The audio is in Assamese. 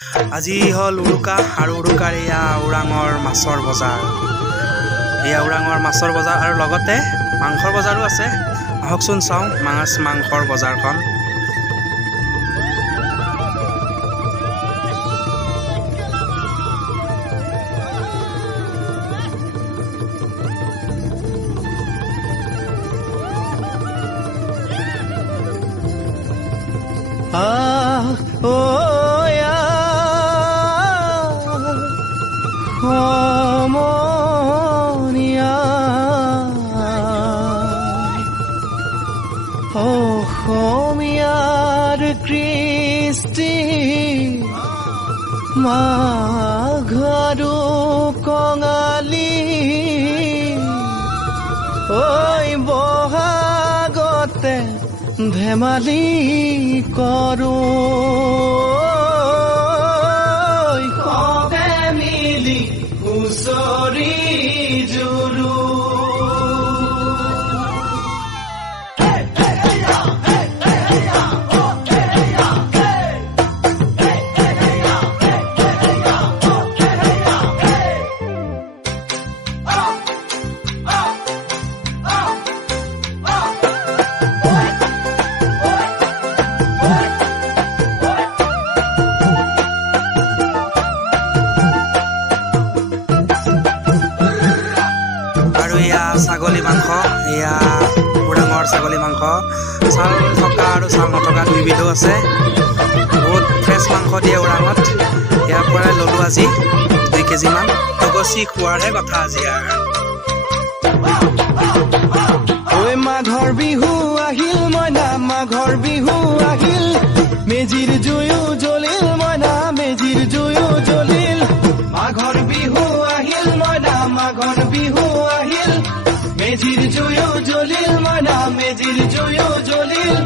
আজি হল উৰুকা আৰু উৰুকাৰ এয়া ওৰাঙৰ মাছৰ বজাৰ। এয়া ওৰাঙৰ মাছৰ বজাৰ আৰু লগতে মাংসৰ বজাৰো আছে। আহকচোন চাওঁ মাংসৰ বজাৰখন। অসমীয়াৰ কৃষ্টি মাঘৰো কঙালী ঐ বহাগতে ধেমালি কৰোঁ সবে মিলি হুঁচৰি জুৰো। ছাগলী মাংস, এয়া ওৰাঙৰ ছাগলী মাংস। ছাল থকা আৰু ছাল নথকা দুইবিধো আছে। বহুত ফ্ৰেছ মাংস দিয়ে ওৰাঙত। ইয়াৰ পৰাই ল'লোঁ আজি 2 কেজিমান। তগচি খোৱাৰহে কথা আজি আৰু। ঐ মাঘৰ বিহু আহিল মইনা, মাঘৰ বিহু আহিল, মেজিৰ জুয়ো জ্বলিল মইনা, মেজিৰ জুয়ো জ্বলিল। মাঘৰ বিহু আহিল মইনা, মাঘৰ বিহু আহিল, মেজিৰ জুয়ো জ্বলিল মইনা, মেজিৰ জুয়ো জ্বলিল।